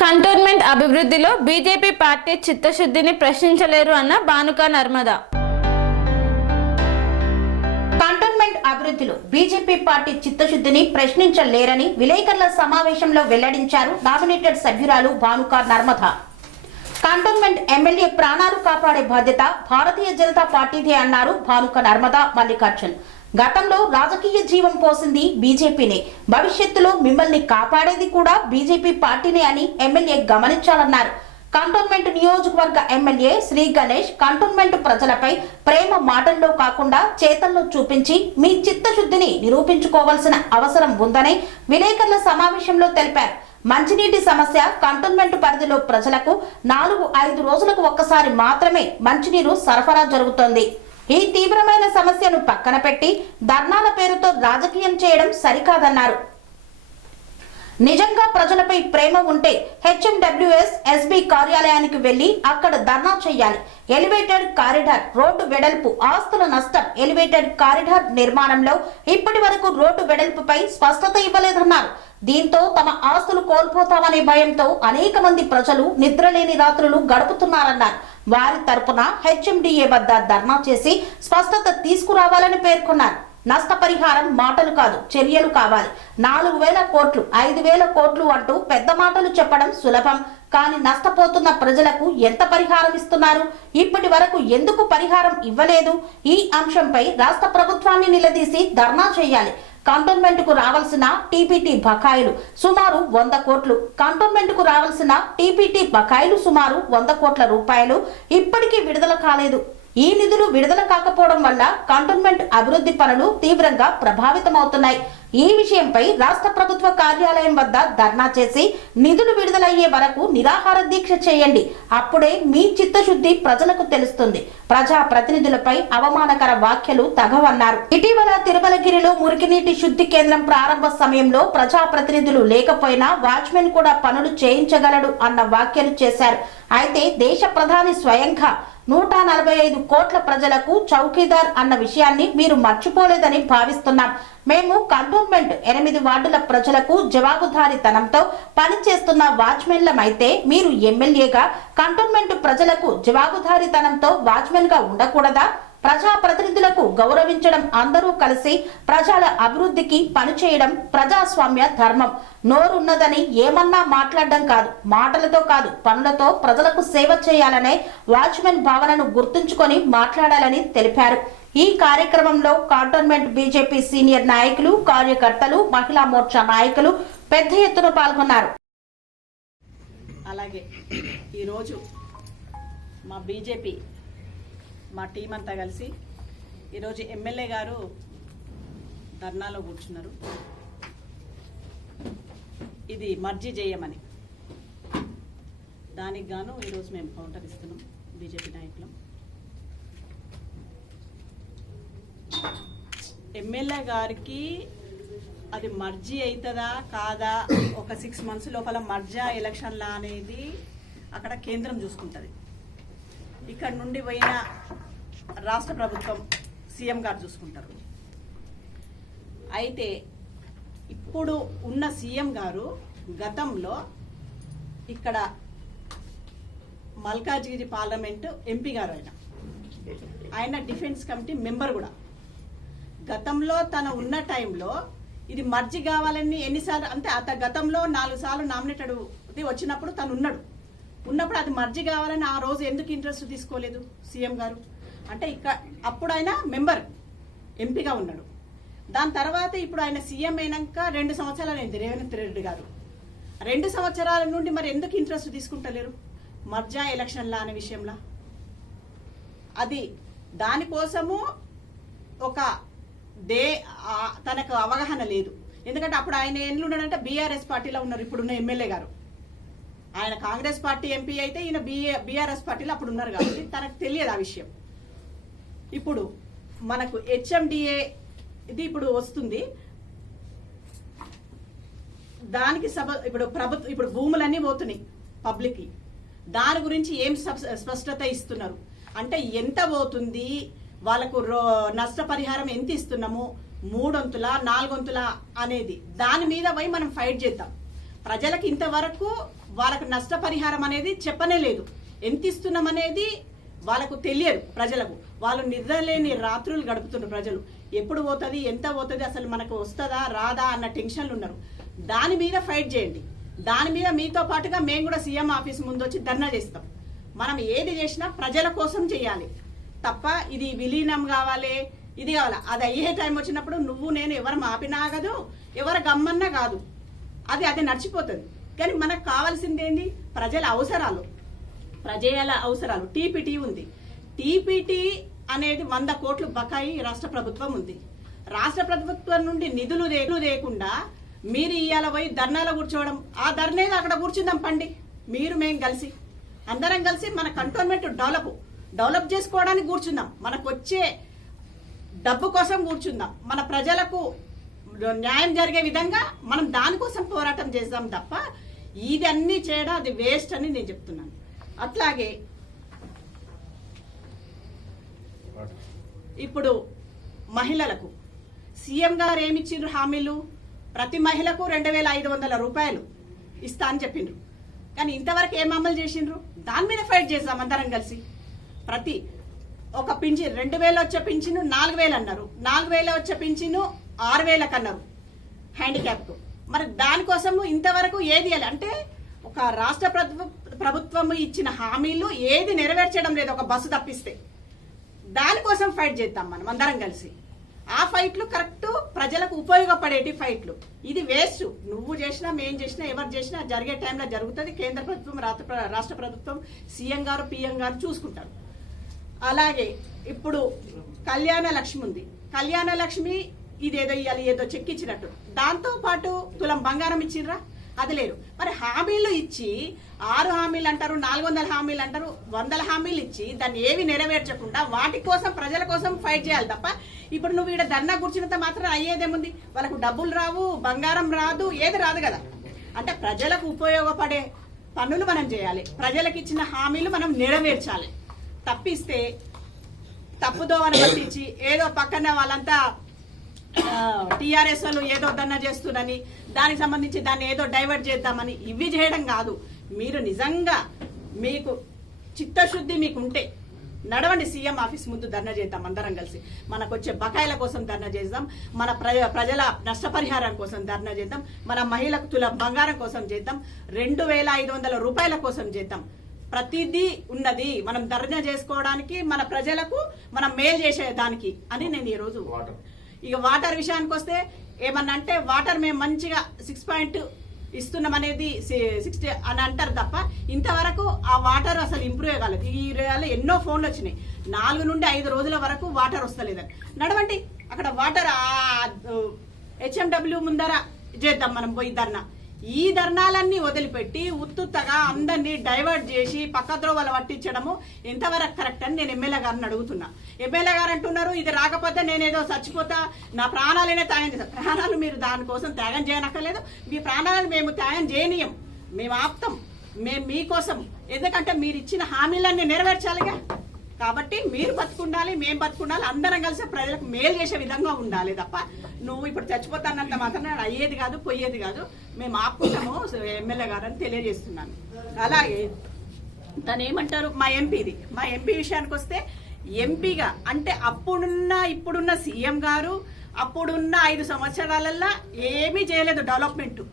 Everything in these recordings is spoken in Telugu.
కంటోన్మెంట్ అభివృద్ధిలో బీజేపీ పార్టీ చిత్తశుద్ధిని ప్రశ్నించలేరు అన్న భానుక నర్మద. కంటోన్మెంట్ అభివృద్ధిలో బీజేపీ పార్టీ చిత్తశుద్ధిని ప్రశ్నించలేరని విలేకరుల సమావేశంలో వెల్లడించారు నామినేటెడ్ సభ్యురాలు భానుక నర్మద. కంటోన్మెంట్ ఎమ్మెల్యే ప్రాణాలు కాపాడే బాధ్యత భారతీయ జనతా పార్టీదే అన్నారు భానుక నర్మద మల్లికార్జున్. గతంలో రాజకీయ జీవం పోసింది బీజేపీనే, భవిష్యత్తులో మిమ్మల్ని కాపాడేది కూడా బీజేపీ పార్టీనే అని ఎమ్మెల్యే గమనించాలన్నారు. కంటోన్మెంట్ నియోజకవర్గ ఎమ్మెల్యే శ్రీ గణేష్ కంటోన్మెంట్ ప్రజలపై ప్రేమ మాటల్లో కాకుండా చేతల్లో చూపించి మీ చిత్తశుద్ధిని నిరూపించుకోవాల్సిన అవసరం ఉందని విలేకరుల సమావేశంలో తెలిపారు. మంచినీటి సమస్య కంటోన్మెంట్ పరిధిలో ప్రజలకు 4-5 రోజులకు ఒక్కసారి మాత్రమే మంచినీరు సరఫరా జరుగుతోంది. ఈ తీవ్రమైన సమస్యను పక్కన పెట్టి ధర్నాల పేరుతో రాజకీయం చేయడం సరికాదన్నారు. నిజంగా ప్రజలపై ప్రేమ ఉంటే హెచ్ఎండబ్ల్యూఎస్ ఎస్బీ కార్యాలయానికి వెళ్లి అక్కడ ధర్నా చేయాలి. ఎలివేటెడ్ కారిడార్, రోడ్డు వెడల్పు, ఆస్తుల నష్టం, ఎలివేటెడ్ కారిడార్ నిర్మాణంలో ఇప్పటి వరకు రోడ్డు వెడల్పుపై స్పష్టత ఇవ్వలేదన్నారు. దీంతో తమ ఆస్తులు కోల్పోతామనే భయంతో అనేక మంది ప్రజలు నిద్రలేని రాత్రులు గడుపుతున్నారన్నారు. వారి తరపున హెచ్ఎండిఏ వద్ద ధర్నా చేసి స్పష్టత తీసుకురావాలని పేర్కొన్నారు. నష్టపరిహారం మాటలు కాదు, చర్యలు కావాలి. 4,000 కోట్లు, 5,000 కోట్లు అంటూ పెద్ద మాటలు చెప్పడం సులభం, కానీ నష్టపోతున్న ప్రజలకు ఎంత పరిహారం ఇస్తున్నారు? ఇప్పటి వరకు ఎందుకు పరిహారం ఇవ్వలేదు? ఈ అంశంపై రాష్ట్ర ప్రభుత్వాన్ని నిలదీసి ధర్నా చేయాలి. కంటోన్మెంట్ కు రావాల్సిన టీపీటీ బకాయిలు సుమారు 100 కోట్లు, కంటోన్మెంట్ కు రావాల్సిన టీపీటీ బకాయిలు సుమారు 100 కోట్ల రూపాయలు ఇప్పటికీ విడుదల కాలేదు. ఈ నిధులు విడుదల కాకపోవడం వల్ల కంటోన్మెంట్ అభివృద్ధి పనులు తీవ్రంగా ప్రభావితమవుతున్నాయి. ఈ విషయంపై రాష్ట్ర ప్రభుత్వ కార్యాలయం వద్ద ధర్నా చేసి నిధులు విడుదలయ్యే వరకు నిరాహార దీక్ష చేయండి. అప్పుడే మీ చిత్తశుద్ధి ప్రజలకు తెలుస్తుంది. ప్రజా ప్రతినిధులపై అవమానకర వ్యాఖ్యలు తగవన్నారు. ఇటీవల తిరుమలగిరిలో మురికినీటి శుద్ధి కేంద్రం ప్రారంభ సమయంలో ప్రజా ప్రతినిధులు లేకపోయినా వాచ్మెన్ కూడా పనులు చేయించగలడు అన్న వ్యాఖ్యలు చేశారు. అయితే దేశ ప్రధాని స్వయంగా 145 కోట్ల ప్రజలకు చౌకీదార్ అన్న విషయాన్ని మీరు మర్చిపోలేదని భావిస్తున్నాం. మేము కంటోన్మెంట్ 8 వార్డుల ప్రజలకు జవాబుదారీతనంతో పనిచేస్తున్న వాచ్మెన్లమైతే మీరు ఎమ్మెల్యేగా కంటోన్మెంట్ ప్రజలకు జవాబుదారీతనంతో వాచ్మెన్ గా ఉండకూడదా? ప్రజా ప్రతినిధులకు గౌరవించడం, అందరూ కలిసి ప్రజల అభివృద్ధికి పనిచేయడం ప్రజాస్వామ్య ధర్మం. నోరున్నదని ఏమన్నా మాట్లాడడం కాదు, మాటలతో కాదు పనులతో ప్రజలకు సేవ చేయాలనే వాచ్మెన్ భావనను గుర్తుంచుకొని మాట్లాడాలని తెలిపారు. ఈ కార్యక్రమంలో కంటోన్మెంట్ బీజేపీ సీనియర్ నాయకులు, కార్యకర్తలు, మహిళా మోర్చా నాయకులు పెద్ద ఎత్తున పాల్గొన్నారు. అలాగే ఈరోజు మా బీజేపీ మా టీం అంతా కలిసి ఈరోజు ఎమ్మెల్యే గారు ధర్నాలో కూర్చున్నారు. ఇది మర్జీ చేయమని, దానికి గాను ఈరోజు మేము కౌంటర్ ఇస్తున్నాం బీజేపీ నాయకులం. ఎమ్మెల్యే గారికి అది మర్జీ అవుతుందా కాదా, ఒక 6 months లోపల మర్జా ఎలక్షన్లా అనేది అక్కడ కేంద్రం చూసుకుంటుంది. ఇక్కడ నుండి పోయిన రాష్ట్ర ప్రభుత్వం సీఎం గారు చూసుకుంటారు. అయితే ఇప్పుడు ఉన్న సీఎం గారు గతంలో ఇక్కడ మల్కాజ్గిరి పార్లమెంటు ఎంపీ గారు, ఆయన డిఫెన్స్ కమిటీ మెంబర్ కూడా. గతంలో తన ఉన్న టైంలో ఇది మర్జీ కావాలని ఎన్నిసార్లు అంటే గతంలో 4 సార్లు నామినేటెడ్ వచ్చినప్పుడు తను ఉన్నప్పుడు అది మర్జీ కావాలని ఆ రోజు ఎందుకు ఇంట్రెస్ట్ తీసుకోలేదు సీఎం గారు? అంటే అప్పుడు ఆయన మెంబర్ ఎంపీగా ఉన్నాడు. దాని తర్వాత ఇప్పుడు ఆయన సీఎం అయినాక 2 సంవత్సరాలు అయింది రేవంత్ రెడ్డి గారు. 2 సంవత్సరాల నుండి మరి ఎందుకు ఇంట్రెస్ట్ తీసుకుంటలేరు మర్జా ఎలక్షన్లా అనే విషయంలో? అది దానికోసము ఒక తనకు అవగాహన లేదు. ఎందుకంటే అప్పుడు ఆయన ఎన్ని ఉన్నాడంటే బీఆర్ఎస్ పార్టీలో ఉన్నారు ఇప్పుడున్న ఎమ్మెల్యే గారు. ఆయన కాంగ్రెస్ పార్టీ ఎంపీ అయితే ఈయన బీఆర్ఎస్ పార్టీలో అప్పుడు ఉన్నారు కాబట్టి తనకు తెలియదు ఆ విషయం. ఇప్పుడు మనకు హెచ్ఎండిఏ ఇది ఇప్పుడు వస్తుంది. దానికి ఇప్పుడు భూములన్నీ పోతున్నాయి పబ్లిక్కి. దాని గురించి ఏం స్పష్టత ఇస్తున్నారు అంటే ఎంత పోతుంది, వాళ్ళకు నష్టపరిహారం ఎంత ఇస్తున్నాము, 3 వంతుల 4 వంతుల అనేది దాని మీద పోయి మనం ఫైట్ చేద్దాం. ప్రజలకు ఇంతవరకు వాళ్ళకు నష్టపరిహారం అనేది చెప్పనే లేదు. ఎంత ఇస్తున్నాం అనేది వాళ్ళకు తెలియదు. ప్రజలకు వాళ్ళు నిద్రలేని రాత్రులు గడుపుతున్నారు. ప్రజలు ఎప్పుడు పోతుంది, ఎంత పోతుంది, అసలు మనకు వస్తుందా రాదా అన్న టెన్షన్లు ఉన్నారు. దాని మీద ఫైట్ చేయండి. దాని మీద మీతో పాటుగా మేము కూడా సీఎం ఆఫీస్ ముందు వచ్చి ధర్నా చేస్తాం. మనం ఏది చేసినా ప్రజల కోసం చేయాలి తప్ప ఇది విలీనం కావాలి, ఇది కావాలి, అది అయ్యే టైం వచ్చినప్పుడు నువ్వు నేను ఎవరు మాపినా కాదు, ఎవరు గమ్మన్నా కాదు, అది నడిచిపోతుంది. కానీ మనకు కావాల్సింది ఏంటి? ప్రజల అవసరాలు. టీపీటీ ఉంది. టీపీటీ అనేది 100 కోట్లు బకాయి రాష్ట్ర ప్రభుత్వం ఉంది. రాష్ట్ర ప్రభుత్వం నుండి నిధులు లేకుండా మీరు ఇవాళ పోయి ధర్నాలో కూర్చోవడం, ఆ ధర్నేది అక్కడ కూర్చుందాం పండి, మేము కలిసి అందరం కలిసి మన కంటోన్మెంట్ డెవలప్ చేసుకోవడానికి కూర్చుందాం. మనకు వచ్చే డబ్బు కోసం కూర్చుందాం. మన ప్రజలకు న్యాయం జరిగే విధంగా మనం దానికోసం పోరాటం చేద్దాం తప్ప ఇది అన్ని చేయడం అది వేస్ట్ అని నేను చెప్తున్నాను. అట్లాగే ఇప్పుడు మహిళలకు సీఎం గారు ఏమిచ్చిండ్రు హామీలు? ప్రతి మహిళకు 2,500 రూపాయలు ఇస్తా అని చెప్పిండ్రు. కానీ ఇంతవరకు ఏం అమలు చేసిండ్రు? దాని మీద ఫైట్ చేద్దాం అందరం కలిసి. ప్రతి ఒక పింఛన్ 2,000 వచ్చే పింఛను 4,000 అన్నారు, 4,000 వచ్చే పింఛను 6,000 అన్నారు హ్యాండిక్యాప్కు. మరి దానికోసము ఇంతవరకు ఏది అంటే ఒక రాష్ట్ర ప్రభుత్వం ఇచ్చిన హామీలు ఏది నెరవేర్చడం లేదు, ఒక బస్సు తప్పిస్తే. దానికోసం ఫైట్ చేద్దాం మనం అందరం కలిసి. ఆ ఫైట్లు కరెక్ట్ ప్రజలకు ఉపయోగపడేటి ఫైట్లు. ఇది వేస్ట్. నువ్వు చేసినా మేం చేసినా ఎవరు చేసినా జరిగే టైంలో జరుగుతుంది. కేంద్ర ప్రభుత్వం రాష్ట్ర ప్రభుత్వం సీఎం గారు పిఎం గారు చూసుకుంటారు. అలాగే ఇప్పుడు కళ్యాణ లక్ష్మి ఉంది. కళ్యాణ లక్ష్మి ఇదేదో ఇవ్వాలి, ఏదో చెక్ ఇచ్చినట్టు, దాంతో పాటు తులం బంగారం ఇచ్చిర్రా? అది లేదు. మరి హామీలు ఇచ్చి 6 హామీలు అంటారు, 400 హామీలు అంటారు, 100 హామీలు ఇచ్చి దాన్ని ఏవి నెరవేర్చకుండా వాటి కోసం ప్రజల కోసం ఫైట్ చేయాలి తప్ప ఇప్పుడు నువ్వు ఇక్కడ ధర్నా కూర్చున్నంత మాత్రం అయ్యేదేముంది? వాళ్ళకు డబ్బులు రావు, బంగారం రాదు, ఏది రాదు కదా. అంటే ప్రజలకు ఉపయోగపడే పనులు మనం చేయాలి, ప్రజలకు ఇచ్చిన హామీలు మనం నెరవేర్చాలి. తప్పిస్తే తప్పుదోవని పట్టించి ఏదో పక్కన వాళ్ళంతా టీఆర్ఎస్ వాళ్ళు ఏదో ధర్నా చేస్తున్నారని దానికి సంబంధించి దాన్ని ఏదో డైవర్ట్ చేద్దామని ఇవి చేయడం కాదు. మీరు నిజంగా మీకు చిత్తశుద్ధి మీకుంటే నడవండి, సీఎం ఆఫీస్ ముందు ధర్నా చేద్దాం అందరం కలిసి. మనకు వచ్చే బకాయిల కోసం ధర్నా చేద్దాం, మన ప్రజల నష్టపరిహారం కోసం ధర్నా చేద్దాం, మన మహిళకు తుల బంగారం కోసం చేద్దాం, 2,500 రూపాయల కోసం చేద్దాం. ప్రతిదీ ఉన్నది మనం ధర్నా చేసుకోవడానికి, మన ప్రజలకు మనం మేలు చేసేదానికి అని నేను ఈరోజు. ఇక వాటర్ విషయానికి వస్తే ఏమన్నా అంటే వాటర్ మేము మంచిగా 6 ఇస్తున్నాం అనేది 60 అని అంటారు తప్ప ఇంతవరకు ఆ వాటర్ అసలు ఇంప్రూవ్ కాలేదు. ఈ ఎన్నో ఫోన్లు వచ్చినాయి, 4 నుండి 5 రోజుల వరకు వాటర్ వస్తలేదని. నడవండి అక్కడ వాటర్ HMW ముందర చేద్దాం మనం పోయి ధర్నా. ఈ ధర్నాలన్నీ వదిలిపెట్టి ఉత్తుత్తగా అందరినీ డైవర్ట్ చేసి పక్కద్రోవలు పట్టించడము ఎంతవరకు కరెక్ట్ అని నేను ఎమ్మెల్యే గారిని అడుగుతున్నా. ఎమ్మెల్యే గారు అంటున్నారు ఇది రాకపోతే నేనేదో చచ్చిపోతా, నా ప్రాణాలనే త్యాగం చేస్తా. ప్రాణాలు మీరు దానికోసం త్యాగం చేయనక్కర్లేదు. మీ ప్రాణాలను మేము త్యాగం చేయనీయం, మేము ఆప్తాం, మేము మీకోసం. ఎందుకంటే మీరు ఇచ్చిన హామీలన్నీ నెరవేర్చాలిగా. కాబట్టి మీరు బతుకుండాలి, మేము బతుకుండాలి, అందరం కలిసి ప్రజలకు మేలు చేసే విధంగా ఉండాలి తప్ప నువ్వు ఇప్పుడు చచ్చిపోతానంత మాత్రం అయ్యేది కాదు, పోయేది కాదు. మేము ఆపుకుంటాము ఎమ్మెల్యే గారు అని తెలియజేస్తున్నాను. అలాగే తను ఏమంటారు మా ఎంపీ విషయానికి వస్తే, ఎంపీగా అంటే ఇప్పుడున్న సీఎం గారు అప్పుడున్న 5 సంవత్సరాలల్లో ఏమీ చేయలేదు డెవలప్మెంట్.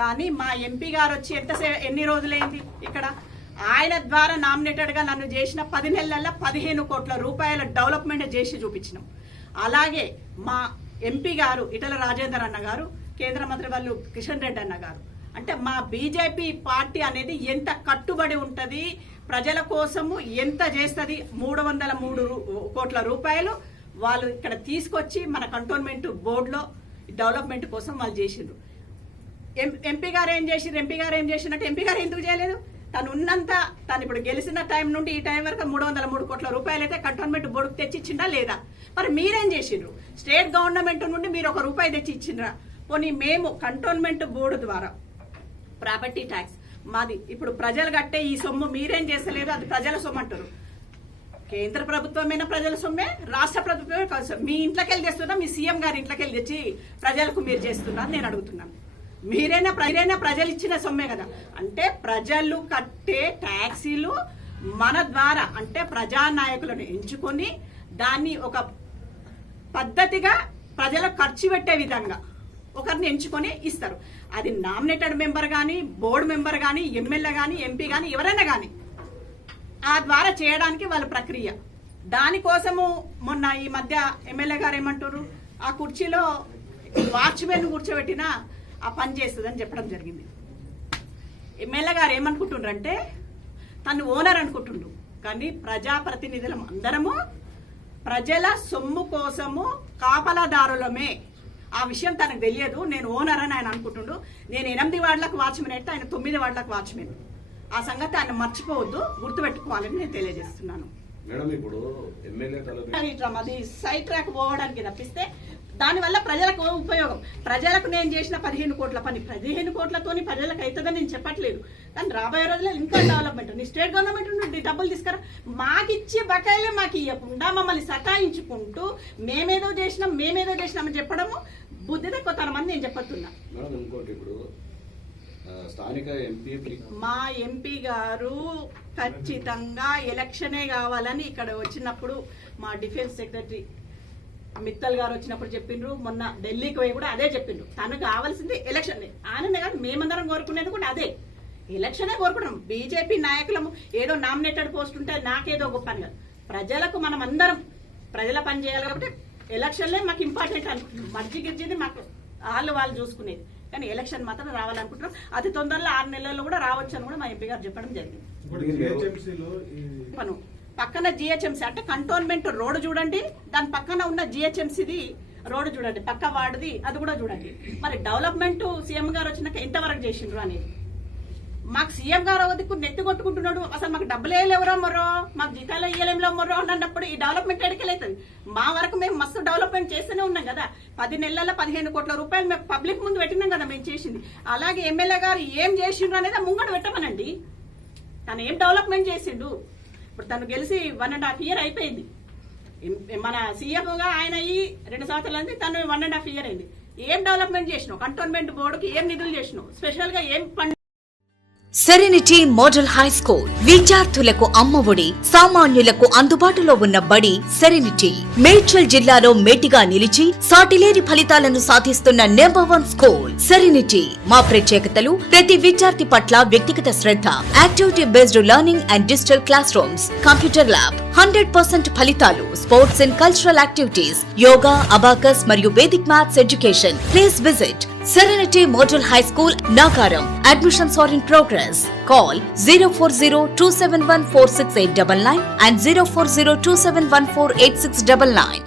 కానీ మా ఎంపీ గారు వచ్చి ఎన్ని రోజులైంది ఇక్కడ? ఆయన ద్వారా నామినేటెడ్ గా నన్ను చేసిన 10 నెలల్లో 15 కోట్ల రూపాయల డెవలప్మెంట్ చేసి చూపించినాం. అలాగే మా ఎంపీ గారు ఈటెల రాజేందర్ అన్న గారు, కేంద్ర మంత్రి వాళ్ళు కిషన్ రెడ్డి అన్న గారు, అంటే మా బీజేపీ పార్టీ అనేది ఎంత కట్టుబడి ఉంటది, ప్రజల కోసము ఎంత చేస్తుంది, 303 కోట్ల రూపాయలు వాళ్ళు ఇక్కడ తీసుకొచ్చి మన కంటోన్మెంట్ బోర్డులో డెవలప్మెంట్ కోసం వాళ్ళు చేసిండ్రు. ఎంపీ గారు ఏం చేసినట్టు ఎంపీ గారు ఎందుకు చేయలేదు? తను ఇప్పుడు గెలిచిన టైం నుండి ఈ టైం వరకు 303 కోట్ల రూపాయలు అయితే కంటోన్మెంట్ బోర్డుకు తెచ్చి ఇచ్చిందా లేదా? మరి మీరేం చేసిండ్రు? స్టేట్ గవర్నమెంట్ నుండి మీరు ₹1 తెచ్చి ఇచ్చిండ్రా? పోనీ మేము కంటోన్మెంట్ బోర్డు ద్వారా ప్రాపర్టీ ట్యాక్స్ మాది ఇప్పుడు ప్రజలు కట్టే ఈ సొమ్ము మీరేం చేస్తలేదు, అది ప్రజల సొమ్ము అంటారు. కేంద్ర ప్రభుత్వమైన ప్రజల సొమ్మే, రాష్ట్ర ప్రభుత్వమే మీ ఇంట్లోకి వెళ్ళి తెస్తున్నా, మీ సీఎం గారి ఇంట్లోకి వెళ్ళి తెచ్చి ప్రజలకు మీరు చేస్తున్నారు నేను అడుగుతున్నాను. మీరైనా ప్రజలు ఇచ్చిన సొమ్మే కదా. అంటే ప్రజలు కట్టే ట్యాక్సీలు మన ద్వారా, అంటే ప్రజానాయకులను ఎంచుకొని దాన్ని ఒక పద్ధతిగా ప్రజలకు ఖర్చు పెట్టే విధంగా ఒకరిని ఎంచుకొని ఇస్తారు. అది నామినేటెడ్ మెంబర్ కానీ, బోర్డు మెంబర్ కానీ, ఎమ్మెల్యే కానీ, ఎంపీ కానీ, ఎవరైనా కానీ ఆ ద్వారా చేయడానికి వాళ్ళ ప్రక్రియ. దానికోసము మొన్న ఈ మధ్య ఎమ్మెల్యే గారు ఏమంటారు, ఆ కుర్చీలో వాచ్మెన్ కూర్చోబెట్టినా ఆ పని చేస్తుందని చెప్పడం జరిగింది. ఎమ్మెల్యే గారు ఏమనుకుంటుండ్రంటే తను ఓనర్ అనుకుంటుండ్రు, కానీ ప్రజాప్రతినిధులం అందరము ప్రజల సొమ్ము కోసము కాపలాదారులమే. ఆ విషయం తనకు తెలియదు. నేను ఓనర్ అని ఆయన అనుకుంటుండు. నేను 8 వార్డులకు వాచ్మెన్ అయితే ఆయన 9 వార్డులకు వాచ్మెన్. ఆ సంగతి ఆయన మర్చిపోవద్దు, గుర్తుపెట్టుకోవాలని నేను తెలియజేస్తున్నాను. మేడం, ఇప్పుడు ఎమ్మెల్యే అది సైడ్ ట్రాక్ పోవడానికి తప్పిస్తే దానివల్ల ప్రజలకు ఉపయోగం. ప్రజలకు నేను చేసిన 15 కోట్ల పని 15 కోట్లతోని ప్రజలకు అవుతుందని నేను చెప్పట్లేదు. కానీ రాబోయే రోజుల్లో ఇంకా డెవలప్మెంట్. నీ స్టేట్ గవర్నమెంట్ నుండి డబ్బులు తీసుకురా, మాకిచ్చే బకాయిలే మాకు ఇవ్వకుండా మమ్మల్ని సతాయించుకుంటూ మేమేదో చేసినామని చెప్పడము బుద్ధి తక్కువతనమని నేను చెప్పతున్నా. మేడం, ఇంకోటి ఇప్పుడు స్థానిక ఎంపీ మా ఎంపీ గారు ఖచ్చితంగా ఎలక్షనే కావాలని ఇక్కడ వచ్చినప్పుడు మా డిఫెన్స్ సెక్రటరీ మిత్తల్ గారు వచ్చినప్పుడు చెప్పిండ్రు. మొన్న ఢిల్లీకి పోయి కూడా అదే చెప్పిండ్రు. తనకు కావాల్సింది ఎలక్షన్. ఆయననే కాదు, మేమందరం కోరుకునేది కూడా అదే, ఎలక్షనే కోరుకున్నాం. బీజేపీ నాయకులము ఏదో నామినేటెడ్ పోస్ట్ ఉంటే నాకేదో గొప్ప అని కాదు. ప్రజలకు మనం అందరం ప్రజల పని చేయాలి కాబట్టి ఎలక్షన్లే మాకు ఇంపార్టెంట్ అనుకుంటున్నాం. మర్జీ గిర్జీది మాకు వాళ్ళు చూసుకునేది, కానీ ఎలక్షన్ మాత్రం రావాలనుకుంటున్నాం. అతి తొందరలో 6 నెలల్లో కూడా రావచ్చు అని కూడా మా ఎంపీ గారు చెప్పడం జరిగింది. పక్కన జిహెచ్ఎంసీ అంటే కంటోన్మెంట్ రోడ్డు చూడండి, దాని పక్కన ఉన్న జిహెచ్ఎంసీది రోడ్డు చూడండి, పక్క వార్డుది అది కూడా చూడండి. మరి డెవలప్మెంట్ సీఎం గారు వచ్చినాక ఎంతవరకు చేసిండ్రు అనేది. మాకు సీఎం గారు అవధికు నెత్తి కొట్టుకుంటున్నాడు, అసలు మాకు డబ్బులు వేయలేవరో మరో, మాకు జీతాలు ఇయ్యలేంలో మరో అన్నప్పుడు ఈ డెవలప్మెంట్ ఎడికెళ్ళవుతుంది. మా వరకు మేము మస్తు డెవలప్మెంట్ చేస్తూనే ఉన్నాం కదా. 10 నెలల 15 కోట్ల రూపాయలు మేము పబ్లిక్ ముందు పెట్టినాం కదా మేము చేసింది. అలాగే ఎమ్మెల్యే గారు ఏం చేసిండ్రు అనేది ముంగడు పెట్టమనండి. తను ఏం డెవలప్మెంట్ చేసిండు. ఇప్పుడు తను గెలిచి 1.5 year అయిపోయింది. మన సీఎంగా ఆయన ఈ 2 సంవత్సరాలు అయింది, తను 1.5 year అయింది. ఏం డెవలప్మెంట్ చేసినావు, కంటోన్మెంట్ బోర్డుకి ఏం నిధులు చేసినావు, స్పెషల్ గా ఏం సెరెనిటీ మోడల్ హై స్కూల్ విద్యార్థులకు అమ్మఒడి, సామాన్యులకు అందుబాటులో ఉన్న బడి సెరెనిటీ. మేడ్చల్ జిల్లాలో మేటిగా నిలిచి సాటిలేని ఫలితాలను సాధిస్తున్న #1 స్కూల్ సెరెనిటీ. మా ప్రత్యేకతలు ప్రతి విద్యార్థి పట్ల వ్యక్తిగత శ్రద్ధ, activity based learning and digital classrooms, computer lab, 100% ఫలితాలు, sports and cultural activities, yoga, abacus మరియు Vedic maths education. Please visit Serenity Model High School, Nagaram. Admissions are in progress. Call 040-271-46899 and 040-271-48699.